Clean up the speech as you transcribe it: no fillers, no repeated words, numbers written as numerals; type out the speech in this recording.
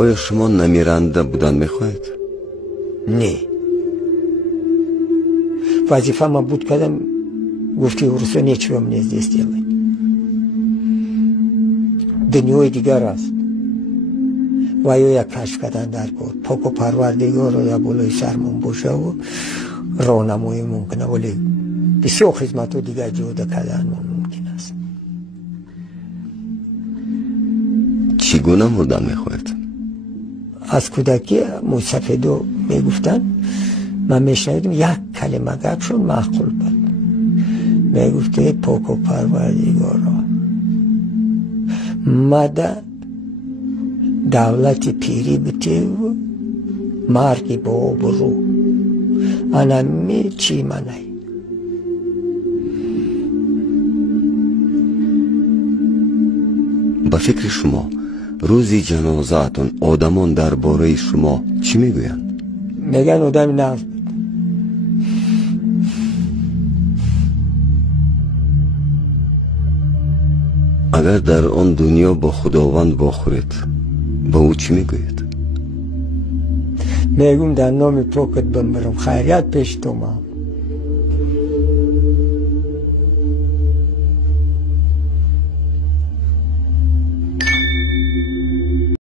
آیا شما نمیرنده بودن میخواهید؟ نه، وظیفه ما بود کردم گفتی ورسو نیچویم نیز دیستیلی دنیای دیگر است و یا یک کشف کردن در کار پاک و پروردگار رو یا بلای سرمون باشه و راهنمایی ممکنه، ولی بسیار خدمت و دیگر جوده کردن ممکن است. چگونه مردن میخواهید؟ از کودکی موسفیدو میگفتن، من میشنیدم یک کلمه گپشون معقول بود، میگفته پاک و پروردگارا مده دولت پیری بته و مرگی با آبرو انمی چی منه. به فکر شما روزی جنازه‌تون آدمان درباره شما چی میگویند؟ میگن آدم نفس بود. اگر در آن دنیا با خداوند بخورید با او چی میگویید؟ میگم در نام پاکت بمیرم، خیریت پیش تو ما.